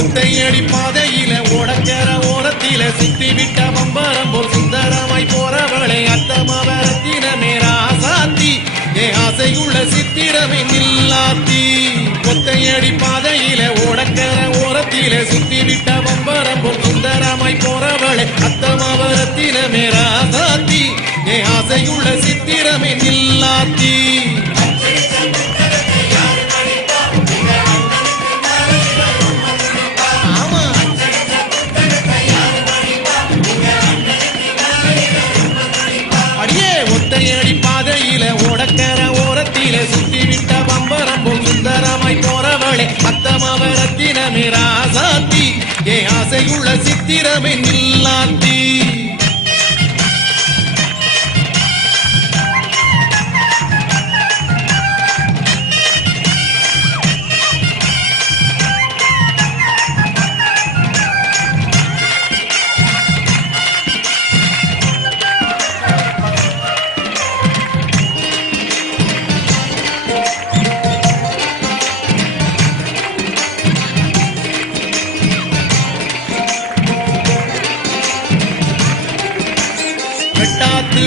ஒத்தையடி பாதையில ஓடக்கர ஓரத்தில சுத்தி விட்ட பம்பரம் போல் சுந்தரமாய் போறவளை அத்தமவரத்தினமே ராசாத்தி ஏ ஆசையுள்ள சித்திரமே நில்லாத்தி ஒத்தையடி பாதையில ஓடக்கர ஓரத்தில சுத்தி விட்ட பம்பரம் போல் சுந்தரமாய் போறவளை அத்தமவரத்தினமே ராசாத்தி ஏ ஆசையுள்ள சித்திரமே நில்லாத்தி ஒத்தையடி பாதையில ஓடக்கர ஓரத்தில சுத்தி விட்ட பம்பரம் போல் சுந்தரமாய் போறவளே அத்தமவரத்தினமே ராசாத்தி ஏ ஆசையுள்ள சித்திரமே நில்லாத்தி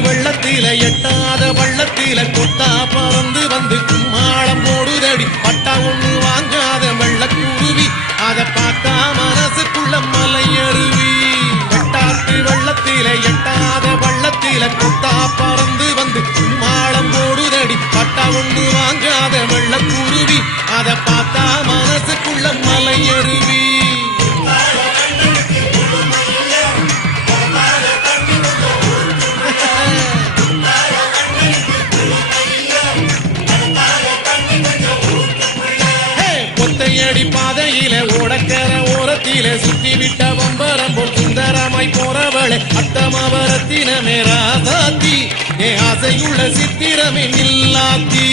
வெள்ளத்தில எட்டாத வள்ளத்தில கொத்தா பறந்து வந்து கும்மாளம் போடுதடி பட்டா ஒண்ணு வாங்காத வெள்ளக்குருவி அத பார்த்தா மனசுக்குள்ள மலையருவி வெட்டாத்து வெள்ளத்தில எட்டாத வள்ளத்தில கொத்தா பறந்து வந்து கும்மாளம் போடுதடி பட்டா ஒண்ணு வாங்காத வெள்ளக்குருவி அத பார்த்தா மனசுக்குள்ள மலையருவி ஒத்தையடி பாதையில ஓடக்கர ஓரத்தில சுத்தி விட்ட பம்பரம் போல் சுந்தரமாய் போறவளை அத்தமவரத்தினமே ராசாத்தி ஏ ஆசையுள்ள சித்திரமே நில்லாத்தி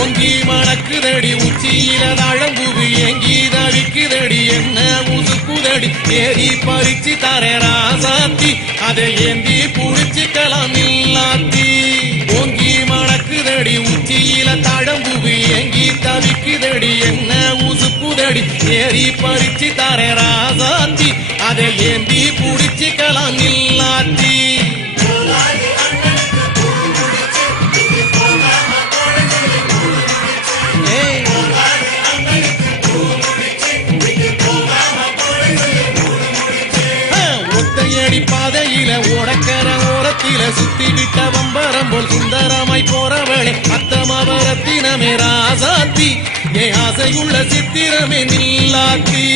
ஓங்கி மணக்குதடி உச்சியில தழம்புது ஏங்கி தவிக்குதடி என்ன உசுக்குதடி ஏறி பறிச்சு தர ராசாத்தி அதை ஏந்தி புடிச்சுக்கலாம் இல்லாத்தி ஓங்கி மணக்குதடி உச்சியில தழம்புது ஏங்கி தவிக்குதடி என்ன உசுக்குதடி ஏறி பறிச்சு தர ராசாத்தி அதை ஏந்தி புடிச்சுக்கலாம் இல்லாத்தி ஒத்தையடி பாதையில ஓடக்கர ஓரத்தில சுத்தி விட்ட பம்பரம் போல் சுந்தரமாய் போறவளே அத்தமவரத்தினமே ராசாத்தி ஏ ஆசையுள்ள சித்திரமே நில்லாத்தி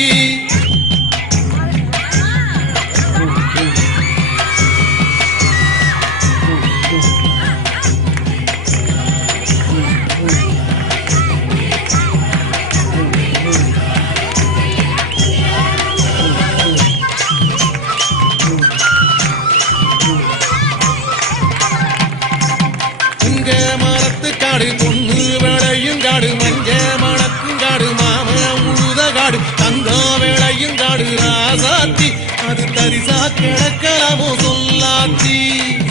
காடு பொண்ணு விளையும் காடு மஞ்ச மணக்கும் காடு மாம உழுத காடு தங்கம் விளையும் காடு ராசாத்தி அது தரிசா கிடக்கலாமோ சொல்லாத்தி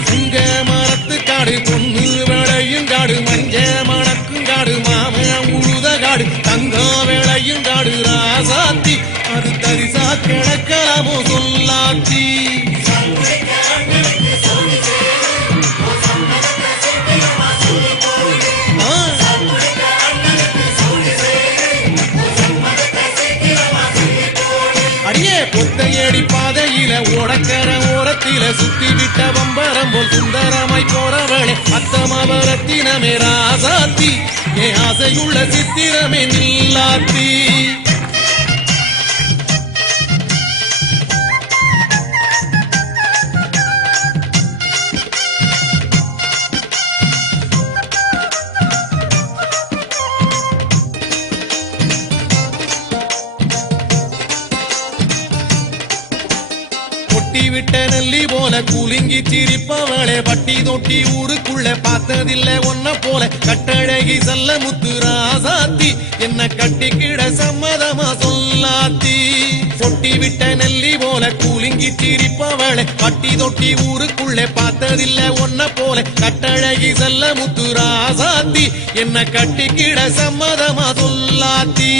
சிங்க மரத்து காடு பொண்ணு விளையும் காடு மஞ்ச மணக்கும் காடு மாம உழுத காடு தங்கம் விளையும் காடு ராசாத்தி அது தரிசா கிடக்கலாமோ சொல்லாத்தி ஒத்தையடி பாதையில ஓடக்கர ஓரத்தில சுத்தி விட்ட பம்பரம் போல் சுந்தரமாய் போறவளே அத்தமவரத்தினமே ராசாத்தி ஏ ஆசையுள்ள சித்திரமே நில்லாத்தி விட்ட விட்ட நெல்லி போல குலுங்கி சிரிப்பவளே பட்டி தொட்டி ஊருக்குள்ள பார்த்ததில்ல ஒன்ன போல கட்டழகி செல்ல முத்து ராசாத்தி என்ன கட்டிக்கிட சம்மதமா சொல்லாத்தி பொட்டி விட்ட நெல்லி போல குலுங்கி சிரிப்பவளே பட்டி தொட்டி ஊருக்குள்ள பார்த்ததில்ல ஒன்ன போல கட்டழகி செல்ல முத்து ராசாத்தி என்ன கட்டிக்கிட சம்மதமா சொல்லாத்தி